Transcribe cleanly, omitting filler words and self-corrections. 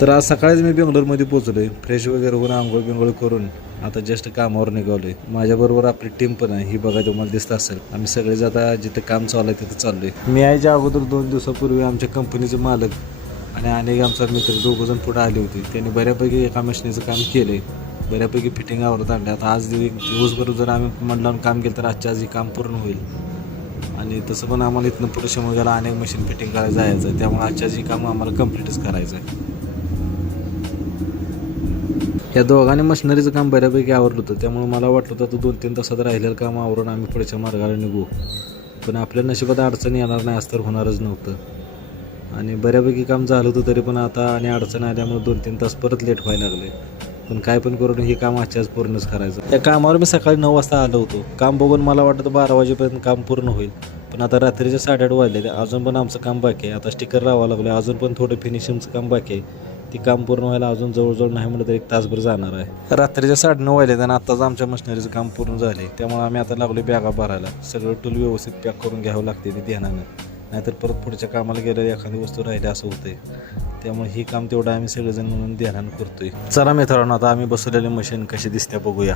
तर आज सकाळीच मी बेंगलोरमध्ये पोहोचलो आहे. फ्रेश वगैरे होऊन आंघोळ बिंघोळ करून आता जस्ट कामावर निघालो आहे. माझ्याबरोबर आपली टीम पण आहे, ही बघा तुम्हाला दिसत असेल. आम्ही सगळेच आता जिथे काम चालू आहे तिथे चाललो आहे. मी यायच्या अगोदर 2 दिवसापूर्वी आमच्या कंपनीचे मालक आणि अनेक आमचा मित्र 2 जण पुढे आले होते. त्यांनी बऱ्यापैकी एका मशिनीचं काम केलं आहे, बऱ्यापैकी फिटिंग आवरत आणले. आता आज दिवसभर जर आम्ही मन लावून काम केलं तर आजच्या आज हे काम पूर्ण होईल. आणि तसं पण आम्हाला इथनं पुढे शिमोग्याला अनेक मशीन फिटिंग करायला जायचं आहे, त्यामुळे आजच्या जी काम आम्हाला कम्प्लीटच करायचं आहे. या दोघांनी मशिनरीचं काम बऱ्यापैकी आवरलं होतं, त्यामुळे मला वाटलं होतं 2-3 तासात राहिलेलं काम आवरून आम्ही पुढच्या मार्गाला निघू. पण आपल्या नशिबात अडचण येणार नाही असं तर होणारच नव्हतं. आणि बऱ्यापैकी काम झालं होतं तरी पण आता आणि अडचण आल्यामुळे 2-3 तास परत लेट व्हायला लागले. पण काय पण करून हे काम आजच्याच पूर्णच करायचं. या कामावर मी सकाळी 9 वाजता आलो होतो. काम बघून मला वाटतं 12 वाजेपर्यंत काम पूर्ण होईल, पण आता रात्रीचे 8:30 वाजले, अजून पण आमचं काम बाकी आहे. आता स्टिकर लावावं लागलं, अजून पण थोडं फिनिशिंगचं काम बाकी आहे. ती काम पूर्ण व्हायला अजून जवळजवळ नाही म्हटलं तर 1 तासभर जाणार आहे. रात्रीच्या 9:30 वाजले आणि आत्ताच आमच्या मशिनरीचं काम पूर्ण झाले, त्यामुळे आम्ही आता लागलो बॅगा भरायला. सगळं टूल व्यवस्थित पॅक करून घ्यावं लागते ते ध्यानानं, नाहीतर परत पुढच्या कामाला गेल्यावर एखादी वस्तू राहिली असं होतंय. त्यामुळे ही काम तेवढं आम्ही सगळेजण म्हणून ध्यानानं करतोय. चला मित्रांनो, आता आम्ही बसवलेली मशीन कशी दिसते बघूया.